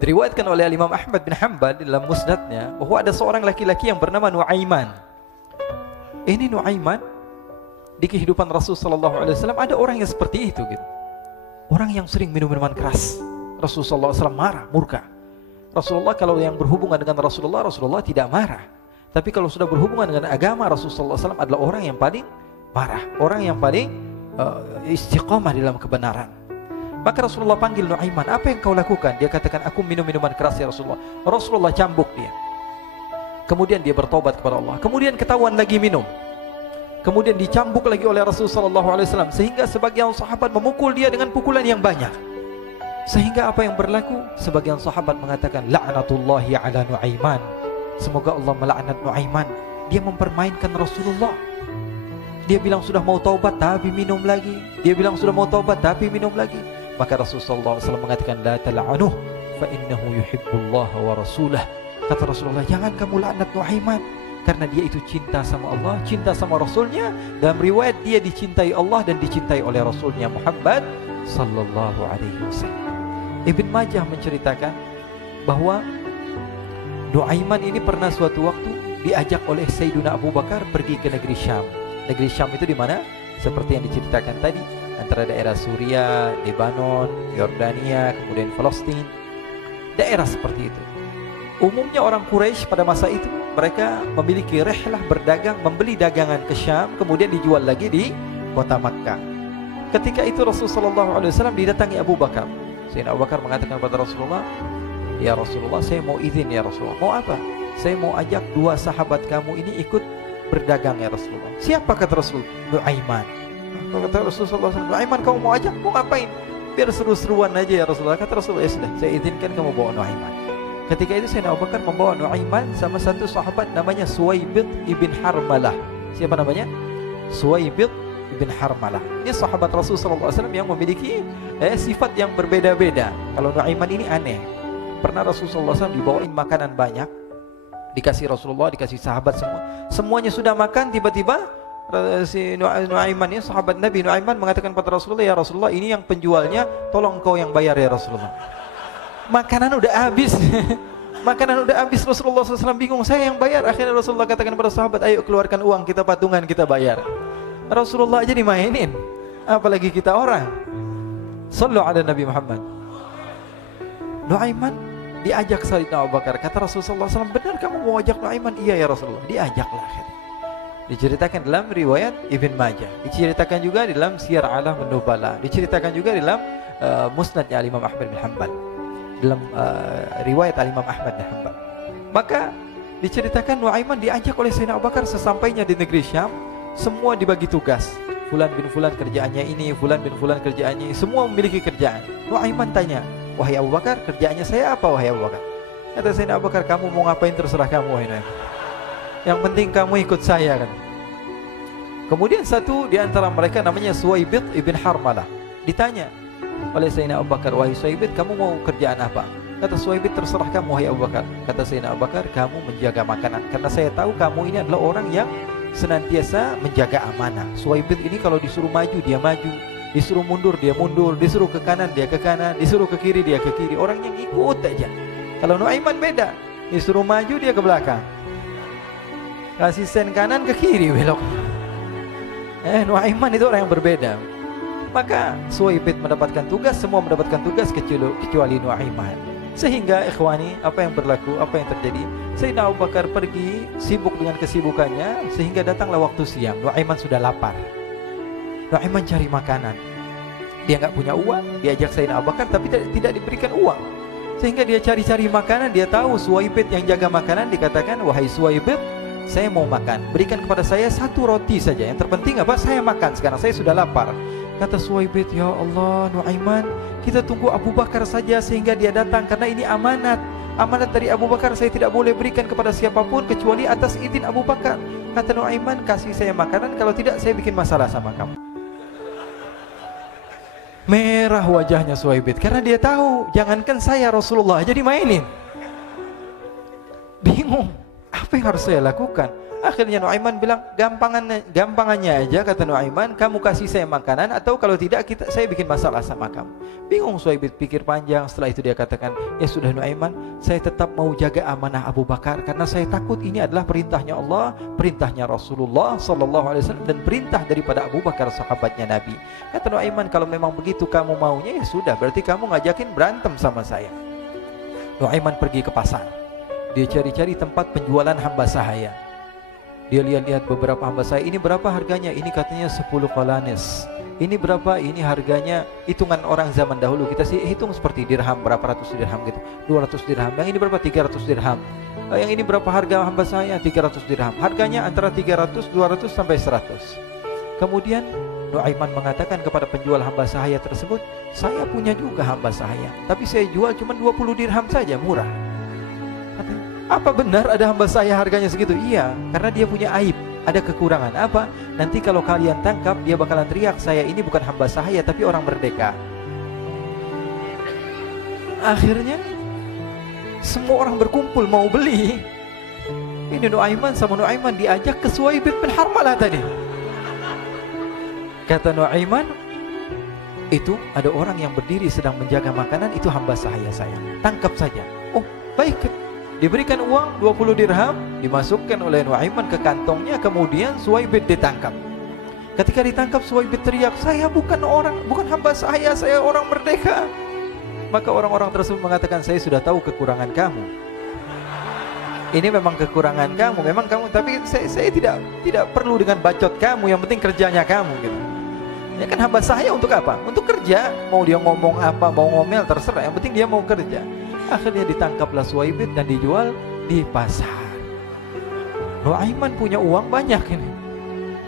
Diriwayatkan oleh Imam Ahmad bin Hanbal dalam musnadnya bahwa ada seorang laki-laki yang bernama Nuaiman. Ini Nuaiman di kehidupan Rasul sallallahu alaihi wasallam ada orang yang seperti itu gitu. Orang yang sering minum minuman keras. Rasul sallallahu alaihi wasallam marah, murka. Rasulullah kalau yang berhubungan dengan Rasulullah tidak marah. Tapi kalau sudah berhubungan dengan agama, Rasul sallallahu alaihi wasallam adalah orang yang paling marah, orang yang paling istiqamah dalam kebenaran. Maka Rasulullah panggil Nuaiman, apa yang kau lakukan? Dia katakan, aku minum minuman keras ya Rasulullah. Rasulullah cambuk dia. Kemudian dia bertobat kepada Allah. Kemudian ketahuan lagi minum. Kemudian dicambuk lagi oleh Rasulullah SAW. Sehingga sebagian sahabat memukul dia dengan pukulan yang banyak. Sehingga apa yang berlaku? Sebagian sahabat mengatakan, la'natullahi ala Nuaiman. Semoga Allah melaknat Nuaiman. Dia mempermainkan Rasulullah. Dia bilang sudah mau taubat tapi minum lagi. Dia bilang sudah mau taubat tapi minum lagi. Maka Rasulullah SAW mengatakan, la tal'anuh fa innahu yuhibbullah wa rasulah. Kata Rasulullah, jangan kamu laknat Nuaiman, karena dia itu cinta sama Allah, cinta sama Rasulnya. Dalam riwayat dia dicintai Allah dan dicintai oleh Rasulnya Muhammad sallallahu alaihi wasallam. Ibn Majah menceritakan bahwa Nuaiman ini pernah suatu waktu diajak oleh Sayyidina Abu Bakar pergi ke negeri Syam. Negeri Syam itu di mana? Seperti yang diceritakan tadi, antara daerah Suriah, Lebanon, Yordania, kemudian Palestina. Daerah seperti itu. Umumnya orang Quraisy pada masa itu mereka memiliki rihlah berdagang, membeli dagangan ke Syam, kemudian dijual lagi di kota Makkah. Ketika itu Rasulullah SAW didatangi Abu Bakar. Sayyidina Abu Bakar mengatakan kepada Rasulullah, ya Rasulullah, saya mau izin ya Rasulullah. Mau apa? Saya mau ajak dua sahabat kamu ini ikut berdagang ya Rasulullah. Siapa kata Rasul? Nuaiman. Kata Rasulullah SAW, Nuaiman kamu mau ajak? Mau ngapain? Biar seru-seruan aja ya Rasulullah. Kata Rasulullah, ya sudah, saya izinkan kamu bawa Nuaiman. Ketika itu Sayyidina Abu Bakar membawa Nuaiman sama satu sahabat namanya Suwaibid ibn Harmalah. Siapa namanya? Suwaibid ibn Harmalah. Ini sahabat Rasulullah SAW yang memiliki sifat yang berbeda-beda. Kalau Nuaiman ini aneh. Pernah Rasulullah SAW dibawain makanan banyak, dikasih Rasulullah, dikasih sahabat semua. Semuanya sudah makan, tiba-tiba si Nuaiman ini, sahabat Nabi Nuaiman mengatakan kepada Rasulullah, ya Rasulullah, ini yang penjualnya, tolong kau yang bayar ya Rasulullah. Makanan udah habis. Makanan udah habis. Rasulullah SAW bingung, saya yang bayar. Akhirnya Rasulullah katakan kepada sahabat, ayo keluarkan uang, kita patungan, kita bayar. Rasulullah aja dimainin, apalagi kita orang. Sallu ala Nabi Muhammad. Nuaiman diajak Sayyidina Abu Bakar. Kata Rasulullah SAW, benar kamu mau ajak Nuaiman? Iya ya Rasulullah. Diajaklah akhirnya. Diceritakan dalam riwayat Ibn Majah, diceritakan juga di dalam Siyar A'lam Nubala, diceritakan juga di dalam Musnadnya Imam Ahmad bin Hanbal, dalam riwayat Imam Ahmad bin Hanbal. Maka diceritakan Nuaiman diajak oleh Sayyidina Abu Bakar. Sesampainya di negeri Syam, semua dibagi tugas. Fulan bin Fulan kerjaannya ini, Fulan bin Fulan kerjaannya ini, semua memiliki kerjaan. Nuaiman tanya, wahai Abu Bakar, kerjaannya saya apa wahai Abu Bakar? Kata Sayyidina Abu Bakar, kamu mau ngapain terserah kamu wahai Nuaiman. Yang penting kamu ikut saya kan. Kemudian satu di antara mereka namanya Suwaibid ibn Harmalah ditanya oleh Sayyidina Abu Bakar, wahai Suwaibid, kamu mau kerjaan apa? Kata Suwaibid, terserah kamu wahai Abu Bakar. Kata Sayyidina Abu Bakar, kamu menjaga makanan, karena saya tahu kamu ini adalah orang yang senantiasa menjaga amanah. Suwaibid ini kalau disuruh maju dia maju, disuruh mundur dia mundur, disuruh ke kanan dia ke kanan, disuruh ke kiri dia ke kiri. Orang yang ikut aja. Kalau Nuaiman beda, disuruh maju dia ke belakang, kasih sen kanan ke kiri belok. Nuaiman itu orang yang berbeda. Maka Suwaibid mendapatkan tugas, semua mendapatkan tugas kecuali Nuaiman. Sehingga ikhwani, apa yang berlaku, apa yang terjadi? Sayyidina Abu Bakar pergi sibuk dengan kesibukannya, sehingga datanglah waktu siang. Nuaiman sudah lapar. Nuaiman cari makanan. Dia nggak punya uang, diajak Sayyidina Abu Bakar tapi tidak diberikan uang. Sehingga dia cari-cari makanan. Dia tahu Suwaibid yang jaga makanan, dikatakan, wahai Suwaibid, saya mau makan, berikan kepada saya satu roti saja. Yang terpenting apa? Saya makan sekarang, saya sudah lapar. Kata Suwaibid, ya Allah Nuaiman, kita tunggu Abu Bakar saja sehingga dia datang, karena ini amanat. Amanat dari Abu Bakar, saya tidak boleh berikan kepada siapapun kecuali atas izin Abu Bakar. Kata Nuaiman, kasih saya makanan, kalau tidak saya bikin masalah sama kamu. Merah wajahnya Suwaibid, karena dia tahu, jangankan saya, Rasulullah aja dimainin. Bingung, apa yang harus saya lakukan? Akhirnya Nuaiman bilang, gampangannya aja, kata Nuaiman, kamu kasih saya makanan, atau kalau tidak saya bikin masalah sama kamu. Bingung Suhaib pikir panjang. Setelah itu dia katakan, ya sudah Nuaiman, saya tetap mau jaga amanah Abu Bakar, karena saya takut ini adalah perintahnya Allah, perintahnya Rasulullah SAW, dan perintah daripada Abu Bakar sahabatnya Nabi. Kata Nuaiman, kalau memang begitu kamu maunya, ya sudah, berarti kamu ngajakin berantem sama saya. Nuaiman pergi ke pasar. Dia cari-cari tempat penjualan hamba sahaya. Dia lihat-lihat beberapa hamba sahaya. Ini berapa harganya? Ini katanya 10 qalanis. Ini berapa? Ini harganya, hitungan orang zaman dahulu. Kita sih hitung seperti dirham, berapa ratus dirham gitu. 200 dirham. Yang ini berapa? 300 dirham. Yang ini berapa harga hamba sahaya? 300 dirham. Harganya antara 300, 200 sampai 100. Kemudian Nuaiman mengatakan kepada penjual hamba sahaya tersebut, saya punya juga hamba sahaya, tapi saya jual cuma 20 dirham saja, murah. Katanya, apa benar ada hamba sahaya harganya segitu? Iya, karena dia punya aib, ada kekurangan. Apa? Nanti kalau kalian tangkap, dia bakalan teriak, saya ini bukan hamba sahaya tapi orang merdeka. Akhirnya semua orang berkumpul mau beli. Ini Nuaiman sama Nuaiman diajak ke Suhaib bin Harmalah tadi. Kata Nuaiman, itu ada orang yang berdiri sedang menjaga makanan, itu hamba sahaya saya, tangkap saja. Oh baik. Diberikan uang 20 dirham, dimasukkan oleh Nuaiman ke kantongnya. Kemudian Suhaib ditangkap. Ketika ditangkap, Suhaib teriak, saya bukan hamba sahaya, saya orang merdeka. Maka orang-orang tersebut mengatakan, saya sudah tahu kekurangan kamu. Ini memang kekurangan kamu, memang kamu, tapi saya tidak perlu dengan bacot kamu, yang penting kerjanya kamu gitu. Ya kan hamba sahaya untuk apa? Untuk kerja. Mau dia ngomong apa, mau ngomel, terserah, yang penting dia mau kerja. Akhirnya ditangkaplah Suhaib dan dijual di pasar. Nuaiman punya uang banyak ini.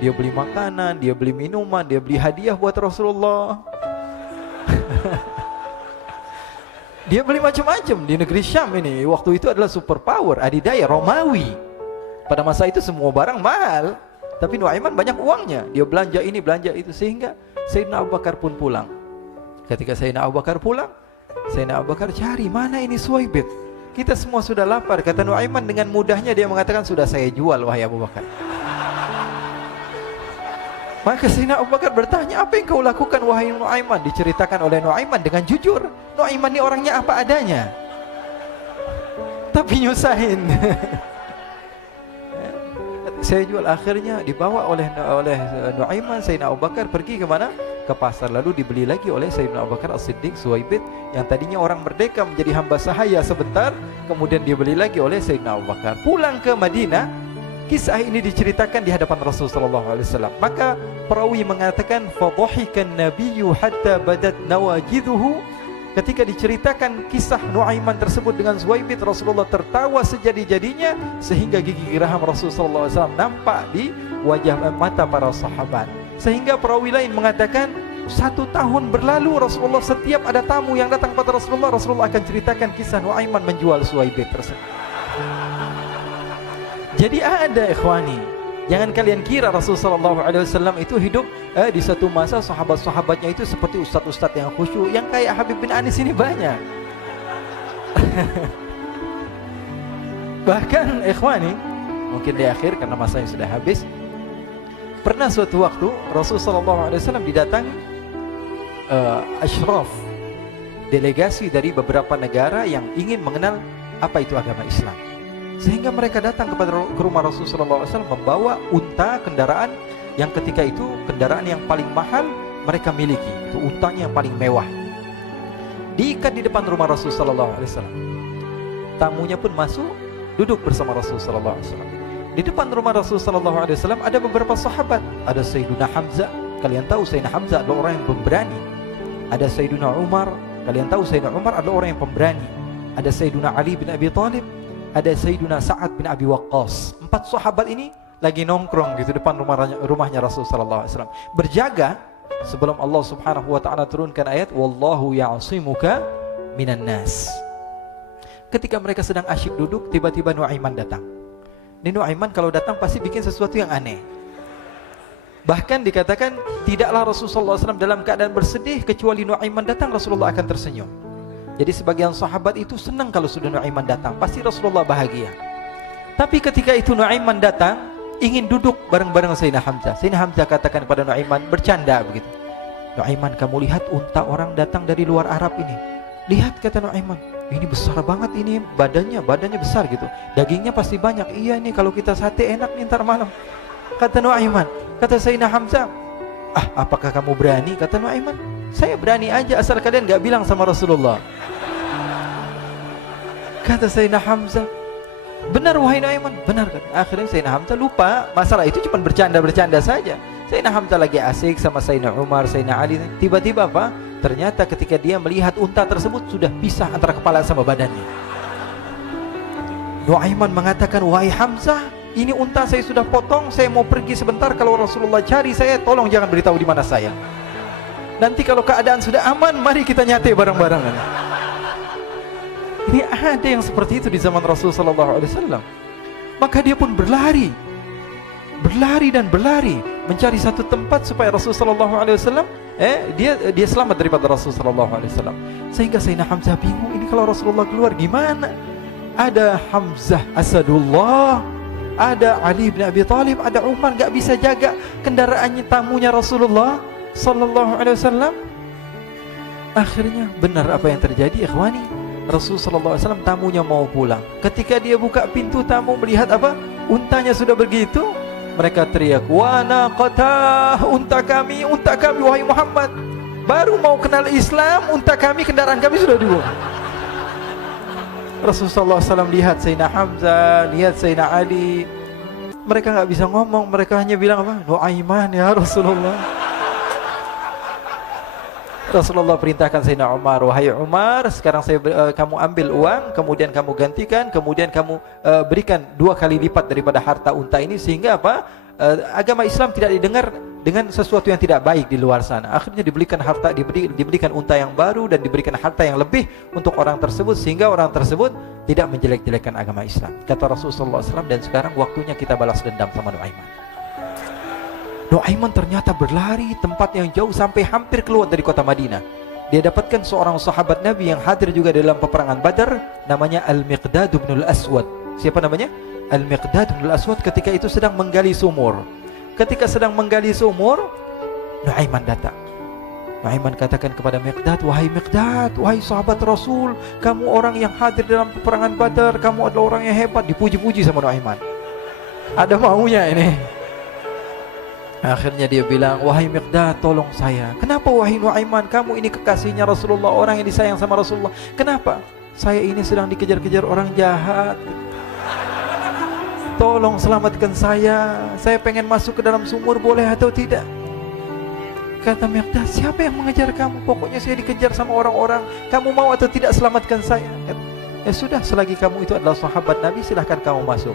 Dia beli makanan, dia beli minuman, dia beli hadiah buat Rasulullah. Dia beli macam-macam di negeri Syam ini. Waktu itu adalah superpower, adidaya Romawi. Pada masa itu semua barang mahal. Tapi Nuaiman banyak uangnya. Dia belanja ini, belanja itu. Sehingga Sayyidina Abu Bakar pun pulang. Ketika Sayyidina Abu Bakar pulang, Sayyidina Abu Bakar cari, mana ini Suhaib? Kita semua sudah lapar. Kata Nuaiman dengan mudahnya dia mengatakan, sudah saya jual wahai Abu Bakar. Maka Sayyidina Abu Bakar bertanya, apa yang kau lakukan wahai Nuaiman? Diceritakan oleh Nuaiman dengan jujur. Nuaiman ini orangnya apa adanya, tapi nyusahin. Saya jual. Akhirnya dibawa oleh Nuaiman, Sayyidina Abu Bakar pergi ke mana? Ke pasar. Lalu dibeli lagi oleh Sayyidina Abu Bakar As-Siddiq Suhaib, yang tadinya orang merdeka menjadi hamba sahaya sebentar, kemudian dibeli lagi oleh Sayyidina Abu Bakar. Pulang ke Madinah, kisah ini diceritakan di hadapan Rasulullah SAW. Maka perawi mengatakan, fadhahikan nabiyyu hatta badat nawajiduhu. Ketika diceritakan kisah Nuaiman tersebut dengan Suhaib, Rasulullah tertawa sejadi-jadinya sehingga gigi geraham Rasulullah SAW nampak di wajah mata para sahabat. Sehingga perawi lain mengatakan, 1 tahun berlalu Rasulullah, setiap ada tamu yang datang kepada Rasulullah akan ceritakan kisah Nuaiman menjual Suhaib tersebut. Jadi ada ikhwani, jangan kalian kira Rasulullah SAW itu hidup di satu masa sahabat-sahabatnya itu seperti ustadz-ustadz yang khusyuk, yang kayak Habib bin Anis ini banyak. Bahkan ikhwani, mungkin di akhir karena masanya sudah habis, pernah suatu waktu Rasulullah SAW didatangi asyraf, delegasi dari beberapa negara yang ingin mengenal apa itu agama Islam. Sehingga mereka datang ke rumah Rasulullah SAW membawa unta, kendaraan yang ketika itu kendaraan yang paling mahal mereka miliki. Itu untanya yang paling mewah. Diikat di depan rumah Rasulullah SAW. Tamunya pun masuk, duduk bersama Rasulullah SAW. Di depan rumah Rasulullah SAW ada beberapa sahabat. Ada Sayyiduna Hamzah. Kalian tahu Sayyidina Hamzah adalah orang yang pemberani. Ada Sayyiduna Umar. Kalian tahu Sayyidina Umar adalah orang yang pemberani. Ada Sayyiduna Ali bin Abi Thalib. Ada Sayyiduna Sa'ad bin Abi Waqqas. 4 sahabat ini lagi nongkrong gitu depan rumahnya Rasulullah SAW, berjaga sebelum Allah Subhanahu wa taala turunkan ayat wallahu ya'simuka minan nas. Ketika mereka sedang asyik duduk, tiba-tiba Nuaiman datang. Ini Nuaiman kalau datang pasti bikin sesuatu yang aneh. Bahkan dikatakan tidaklah Rasulullah SAW dalam keadaan bersedih, kecuali Nuaiman datang Rasulullah akan tersenyum. Jadi sebagian sahabat itu senang kalau sudah Nuaiman datang, pasti Rasulullah bahagia. Tapi ketika itu Nuaiman datang, ingin duduk bareng-bareng Sayyidina Hamzah. Sayyidina Hamzah katakan kepada Nuaiman, bercanda begitu. Nuaiman, kamu lihat unta orang datang dari luar Arab ini. Lihat, kata Nuaiman, ini besar banget ini, badannya besar gitu. Dagingnya pasti banyak. Iya nih, kalau kita sate enak nih ntar malam. Kata Nuaiman. Kata Sayyidina Hamzah, apakah kamu berani? Kata Nuaiman, saya berani aja asal kalian gak bilang sama Rasulullah. Kata Sayyidina Hamzah, benar wahai Nuaiman, benar kan? Akhirnya Sayyidina Hamzah lupa masalah itu, cuma bercanda-bercanda saja. Sayyidina Hamzah lagi asik sama Sayyidina Umar, Sayyidina Ali. Tiba-tiba apa? Ternyata ketika dia melihat unta tersebut sudah pisah antara kepala sama badannya. Nuaiman mengatakan, wahai Hamzah, ini unta saya sudah potong, saya mau pergi sebentar. Kalau Rasulullah cari saya, tolong jangan beritahu di mana saya. Nanti kalau keadaan sudah aman, mari kita nyate bareng-barengan. Ini ada yang seperti itu di zaman Rasulullah SAW. Maka dia pun berlari dan berlari mencari satu tempat supaya Rasulullah SAW dia selamat daripada Rasulullah SAW. Sehingga Sayyidina Hamzah bingung, ini kalau Rasulullah keluar gimana? Ada Hamzah Asadullah, ada Ali bin Abi Thalib, ada Umar, gak bisa jaga kendaraannya, tamunya Rasulullah SAW. Akhirnya benar apa yang terjadi, ikhwani. Rasulullah SAW tamunya mau pulang. Ketika dia buka pintu tamu melihat apa? Untanya sudah begitu. Mereka teriak, wa naqatah, unta kami wahai Muhammad. Baru mau kenal Islam, unta kami, kendaraan kami sudah dibuang. Rasulullah SAW lihat Sayyidina Hamzah, lihat Sayyidina Ali. Mereka gak bisa ngomong, mereka hanya bilang apa? Nuaiman ya Rasulullah. Rasulullah perintahkan Sayyidina Umar, wahai Umar, sekarang kamu ambil uang, kemudian kamu gantikan, kemudian kamu berikan 2 kali lipat daripada harta unta ini, sehingga apa? Agama Islam tidak didengar dengan sesuatu yang tidak baik di luar sana. Akhirnya diberikan harta, diberikan unta yang baru dan diberikan harta yang lebih untuk orang tersebut, sehingga orang tersebut tidak menjelek-jelekan agama Islam. Kata Rasulullah SAW, dan sekarang waktunya kita balas dendam sama Nuaiman. Nuaiman ternyata berlari tempat yang jauh sampai hampir keluar dari kota Madinah. Dia dapatkan seorang sahabat Nabi yang hadir juga dalam peperangan Badar, namanya Al-Miqdad bin Al-Aswad. Siapa namanya? Al-Miqdad bin Al-Aswad ketika itu sedang menggali sumur. Ketika sedang menggali sumur, Nuaiman datang. Nuaiman katakan kepada Miqdad, wahai Miqdad, wahai sahabat Rasul, kamu orang yang hadir dalam peperangan Badar, kamu adalah orang yang hebat. Dipuji-puji sama Nuaiman. Ada maunya ini. Akhirnya dia bilang, wahai Miqdad, tolong saya. Kenapa wahai Nuaiman? Kamu ini kekasihnya Rasulullah, orang yang disayang sama Rasulullah. Kenapa? Saya ini sedang dikejar-kejar orang jahat. Tolong selamatkan saya. Saya pengen masuk ke dalam sumur, boleh atau tidak? Kata Miqdad, siapa yang mengejar kamu? Pokoknya saya dikejar sama orang-orang. Kamu mau atau tidak selamatkan saya? Ya sudah, selagi kamu itu adalah sahabat Nabi, silahkan kamu masuk.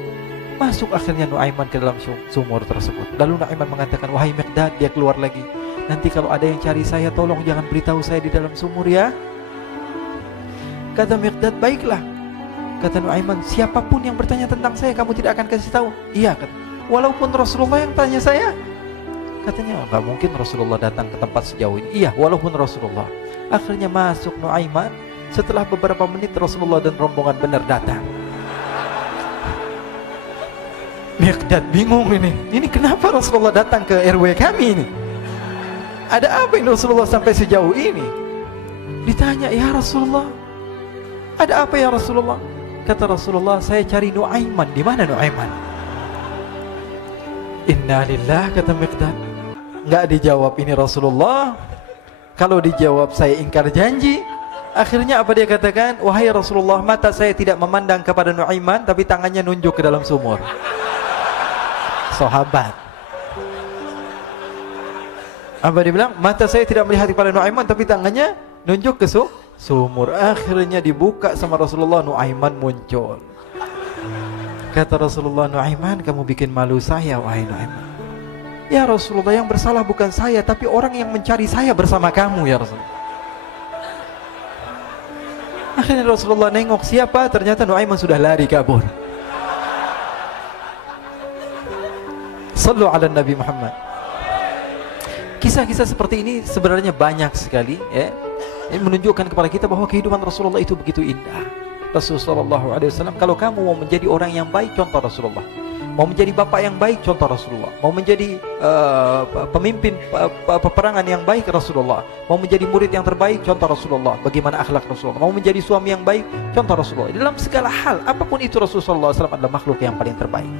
Masuk akhirnya Nuaiman ke dalam sumur tersebut. Lalu Nuaiman mengatakan, wahai Miqdad, dia keluar lagi. Nanti kalau ada yang cari saya, tolong jangan beritahu saya di dalam sumur ya. Kata Miqdad, baiklah. Kata Nuaiman, siapapun yang bertanya tentang saya, kamu tidak akan kasih tahu. Iya, kata. Walaupun Rasulullah yang tanya saya. Katanya, enggak mungkin Rasulullah datang ke tempat sejauh ini. Iya, walaupun Rasulullah. Akhirnya masuk Nuaiman. Setelah beberapa menit Rasulullah dan rombongan benar datang. Miqdad bingung ini. Ini kenapa Rasulullah datang ke RW kami ini? Ada apa ini Rasulullah sampai sejauh ini? Ditanya, ya Rasulullah, ada apa ya Rasulullah? Kata Rasulullah, saya cari Nuaiman. Di mana Nuaiman? Innalillah, kata Miqdad. Enggak dijawab ini Rasulullah. Kalau dijawab saya ingkar janji. Akhirnya apa dia katakan? Wahai Rasulullah, mata saya tidak memandang kepada Nuaiman, tapi tangannya nunjuk ke dalam sumur. Sahabat. Apa dia bilang? Mata saya tidak melihat kepada Nuaiman, tapi tangannya nunjuk ke sumur. Akhirnya dibuka sama Rasulullah, Nuaiman muncul. Kata Rasulullah, Nuaiman, kamu bikin malu saya, wahai Nuaiman. Ya Rasulullah, yang bersalah bukan saya, tapi orang yang mencari saya bersama kamu ya Rasulullah. Akhirnya Rasulullah nengok siapa, ternyata Nuaiman sudah lari kabur. Sallu ala Nabi Muhammad. Kisah-kisah seperti ini sebenarnya banyak sekali ya. Ini menunjukkan kepada kita bahwa kehidupan Rasulullah itu begitu indah. Rasulullah SAW, kalau kamu mau menjadi orang yang baik, contoh Rasulullah. Mau menjadi bapak yang baik, contoh Rasulullah. Mau menjadi pemimpin peperangan yang baik, Rasulullah. Mau menjadi murid yang terbaik, contoh Rasulullah. Bagaimana akhlak Rasulullah. Mau menjadi suami yang baik, contoh Rasulullah. Dalam segala hal, apapun itu, Rasulullah SAW adalah makhluk yang paling terbaik.